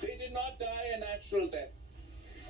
they did not die a natural death।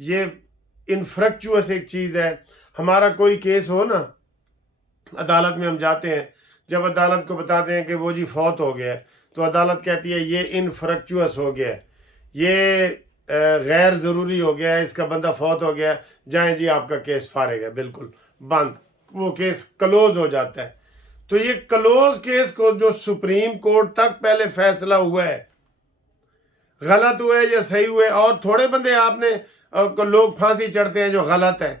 یہ انفریکچوس ایک چیز ہے. ہمارا کوئی کیس ہو نا، عدالت میں ہم جاتے ہیں، جب عدالت کو بتاتے ہیں کہ وہ جی فوت ہو گیا ہے، تو عدالت کہتی ہے یہ انفریکچوس ہو گیا ہے، یہ غیر ضروری ہو گیا ہے، اس کا بندہ فوت ہو گیا ہے، جائیں جی آپ کا کیس فارغ ہے، بالکل بند، وہ کیس کلوز ہو جاتا ہے. تو یہ کلوز کیس کو جو سپریم کورٹ تک پہلے فیصلہ ہوا ہے، غلط ہوا ہے یا صحیح ہوا ہے، اور تھوڑے بندے آپ نے لوگ پھانسی چڑھتے ہیں جو غلط ہے.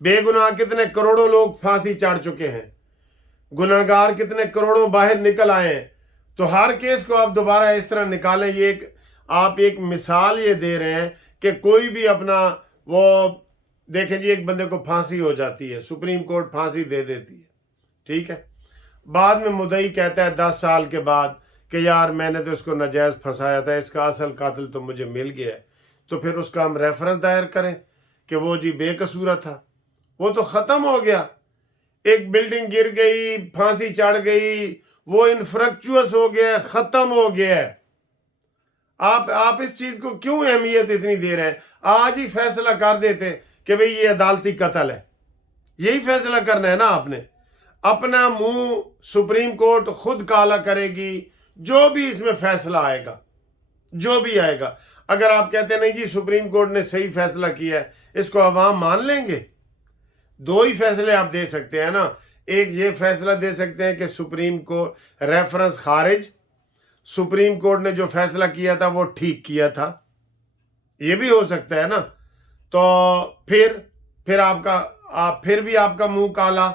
بے گناہ کتنے کروڑوں لوگ پھانسی چڑھ چکے ہیں، گناہ گار کتنے کروڑوں باہر نکل آئے ہیں. تو ہر کیس کو آپ دوبارہ اس طرح نکالیں. یہ آپ ایک مثال یہ دے رہے ہیں کہ کوئی بھی اپنا وہ دیکھیں جی، ایک بندے کو پھانسی ہو جاتی ہے، سپریم کورٹ پھانسی دے دیتی ہے، ٹھیک ہے، بعد میں مدعی کہتا ہے 10 سال کے بعد کہ یار میں نے تو اس کو ناجائز پھنسایا تھا، اس کا اصل قاتل تو مجھے مل گیا ہے. تو پھر اس کا ہم ریفرنس دائر کریں کہ وہ جی بے قصور تھا. وہ تو ختم ہو گیا، ایک بلڈنگ گر گئی، پھانسی چڑھ گئی، وہ انفریکچوس ہو گیا، ختم ہو گیا ہے. آپ اس چیز کو کیوں اہمیت اتنی دے رہے ہیں؟ آج ہی فیصلہ کر دیتے کہ بھئی یہ عدالتی قتل ہے. یہی فیصلہ کرنا ہے نا آپ نے. اپنا منہ سپریم کورٹ خود کالا کرے گی جو بھی اس میں فیصلہ آئے گا، جو بھی آئے گا. اگر آپ کہتے ہیں نہیں جی سپریم کورٹ نے صحیح فیصلہ کیا ہے، اس کو عوام مان لیں گے. دو ہی فیصلے آپ دے سکتے ہیں نا. ایک یہ فیصلہ دے سکتے ہیں کہ سپریم کورٹ ریفرنس خارج، سپریم کورٹ نے جو فیصلہ کیا تھا وہ ٹھیک کیا تھا، یہ بھی ہو سکتا ہے نا. تو پھر پھر بھی آپ کا منہ کالا،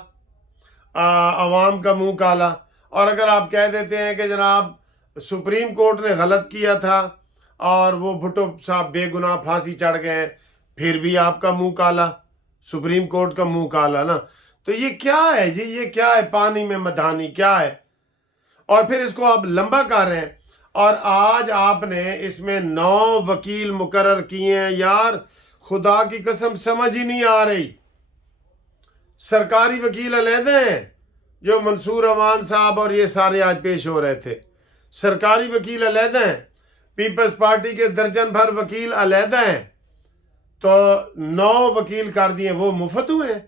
عوام کا منہ کالا. اور اگر آپ کہہ دیتے ہیں کہ جناب سپریم کورٹ نے غلط کیا تھا اور وہ بھٹو صاحب بے گناہ پھانسی چڑھ گئے ہیں، پھر بھی آپ کا منہ کالا، سپریم کورٹ کا منہ کالا نا. تو یہ کیا ہے جی؟ یہ کیا ہے؟ پانی میں مدھانی کیا ہے؟ اور پھر اس کو آپ لمبا کر رہے ہیں. اور آج آپ نے اس میں 9 وکیل مقرر کیے ہیں. یار خدا کی قسم سمجھ ہی نہیں آ رہی. سرکاری وکیل علیحدہ ہیں، جو منصور عوان صاحب اور یہ سارے آج پیش ہو رہے تھے، سرکاری وکیل علیحدہ ہیں. پیپلز پارٹی کے درجن بھر وکیل علیحدہ ہیں. تو 9 وکیل کر دیے، وہ مفت ہوئے ہیں.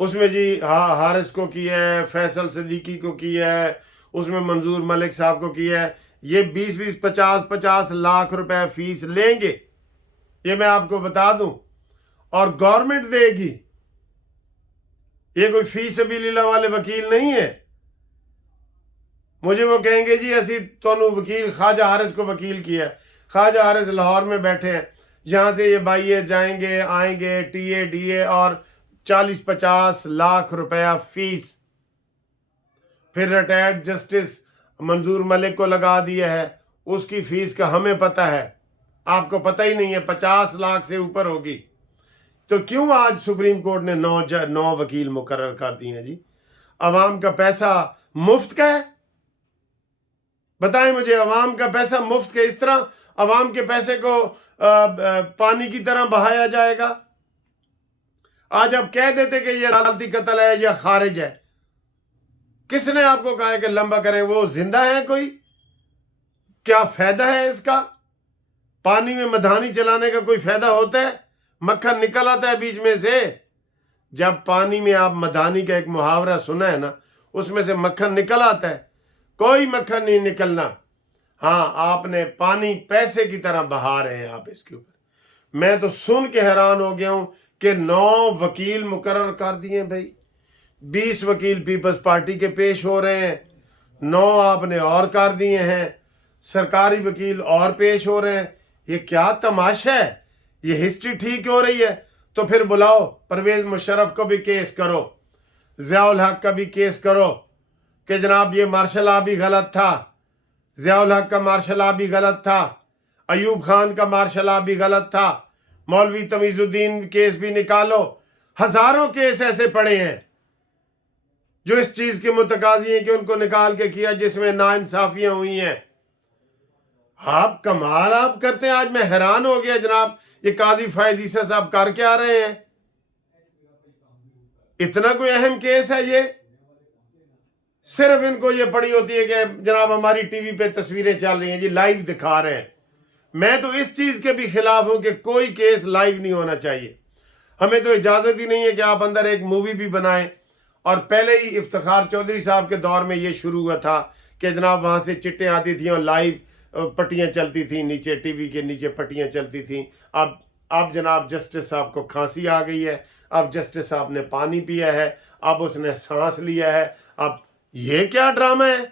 اس میں جی حارث کو کیا ہے، فیصل صدیقی کو کیا ہے، اس میں منظور ملک صاحب کو کیا ہے. یہ 20 50 لاکھ روپے فیس لیں گے، یہ میں آپ کو بتا دوں، اور گورنمنٹ دے گی. یہ کوئی فی سبیل اللہ والے وکیل نہیں ہے. مجھے وہ کہیں گے جی اسی تونوں وکیل خواجہ حارث کو وکیل کیا ہے. خواجہ حارث لاہور میں بیٹھے ہیں، یہاں سے یہ بھائی جائیں گے آئیں گے، ٹی اے ڈی اے، اور 40 50 لاکھ روپیہ فیس. پھر ریٹائرڈ جسٹس منظور ملک کو لگا دیا ہے، اس کی فیس کا ہمیں پتہ ہے، آپ کو پتہ ہی نہیں ہے، 50 لاکھ سے اوپر ہوگی. تو کیوں آج سپریم کورٹ نے 9 وکیل مقرر کر دیے ہیں جی؟ عوام کا پیسہ مفت کا ہے؟ بتائیں مجھے، عوام کا پیسہ مفت کا اس طرح عوام کے پیسے کو پانی کی طرح بہایا جائے گا؟ آج آپ کہہ دیتے کہ یہ عدالتی قتل ہے یا خارج ہے. کس نے آپ کو کہا ہے کہ لمبا کریں؟ وہ زندہ ہے کوئی؟ کیا فائدہ ہے اس کا؟ پانی میں مدھانی چلانے کا کوئی فائدہ ہوتا ہے؟ مکھن نکل آتا ہے بیچ میں سے. جب پانی میں آپ مدھانی کا ایک محاورہ سنا ہے نا، اس میں سے مکھن نکل آتا ہے؟ کوئی مکھن نہیں نکلنا. ہاں آپ نے پانی پیسے کی طرح بہا رہے ہیں آپ اس کے اوپر. میں تو سن کے حیران ہو گیا ہوں کہ 9 وکیل مقرر کر دیے ہیں بھائی. 20 وکیل پیپلز پارٹی کے پیش ہو رہے ہیں، 9 آپ نے اور کر دیے ہیں، سرکاری وکیل اور پیش ہو رہے ہیں. یہ کیا تماشا ہے؟ یہ ہسٹری ٹھیک ہو رہی ہے؟ تو پھر بلاؤ پرویز مشرف کو بھی کیس کرو، ضیاء الحق کا بھی کیس کرو کہ جناب یہ مارشل لا بھی غلط تھا، ضیاء الحق کا مارشل لا بھی غلط تھا، ایوب خان کا مارشل لا بھی غلط تھا، مولوی تمیز الدین کیس بھی نکالو. ہزاروں کیس ایسے پڑے ہیں جو اس چیز کے متقاضی ہیں کہ ان کو نکال کے کیا، جس میں ناانصافیاں ہوئی ہیں. آپ کمال آپ کرتے ہیں. آج میں حیران ہو گیا جناب، یہ قاضی فائز عیسیٰ صاحب کر کے آ رہے ہیں. اتنا کوئی اہم کیس ہے یہ؟ صرف ان کو یہ پڑی ہوتی ہے کہ جناب ہماری ٹی وی پہ تصویریں چل رہی ہیں جی، لائیو دکھا رہے ہیں. میں تو اس چیز کے بھی خلاف ہوں کہ کوئی کیس لائیو نہیں ہونا چاہیے. ہمیں تو اجازت ہی نہیں ہے کہ آپ اندر ایک مووی بھی بنائیں. اور پہلے ہی افتخار چودھری صاحب کے دور میں یہ شروع ہوا تھا کہ جناب وہاں سے چٹیں آتی تھیں اور لائیو پٹیاں چلتی تھیں نیچے، ٹی وی کے نیچے پٹیاں چلتی تھیں. اب جناب جسٹس صاحب کو کھانسی آ گئی ہے، اب جسٹس صاحب نے پانی پیا ہے، اب اس نے سانس لیا ہے. اب یہ کیا ڈرامہ ہے؟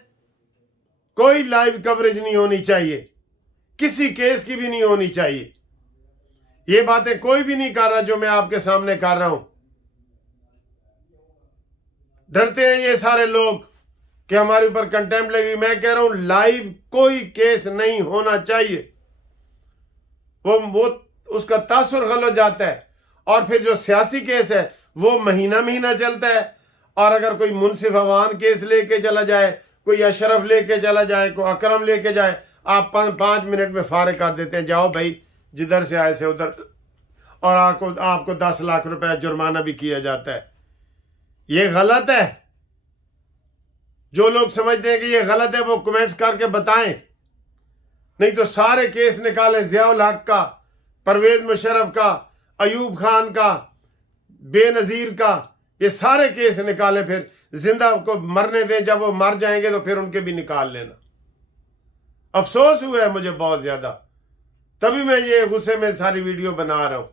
کوئی لائیو کوریج نہیں ہونی چاہیے، کسی کیس کی بھی نہیں ہونی چاہیے. یہ باتیں کوئی بھی نہیں کر رہا جو میں آپ کے سامنے کر رہا ہوں. ڈرتے ہیں یہ سارے لوگ کہ ہمارے اوپر کنٹمپٹ لگی. میں کہہ رہا ہوں لائیو کوئی کیس نہیں ہونا چاہیے. وہ اس کا تاثر غلط ہو جاتا ہے. اور پھر جو سیاسی کیس ہے وہ مہینہ مہینہ چلتا ہے. اور اگر کوئی منصف عوان کیس لے کے چلا جائے، کوئی اشرف لے کے چلا جائے، کوئی اکرم لے کے جائے، آپ 5 منٹ میں فارغ کر دیتے ہیں. جاؤ بھائی جدھر سے آئے سے ادھر. اور آپ کو 10 لاکھ روپے جرمانہ بھی کیا جاتا ہے. یہ غلط ہے. جو لوگ سمجھتے ہیں کہ یہ غلط ہے وہ کمنٹس کر کے بتائیں، نہیں تو سارے کیس نکالیں. ضیاء الحق کا، پرویز مشرف کا، ایوب خان کا، بے نظیر کا، یہ سارے کیس نکالیں. پھر زندہ کو مرنے دیں، جب وہ مر جائیں گے تو پھر ان کے بھی نکال لینا. افسوس ہوا ہے مجھے بہت زیادہ، تبھی میں یہ غصے میں ساری ویڈیو بنا رہا ہوں.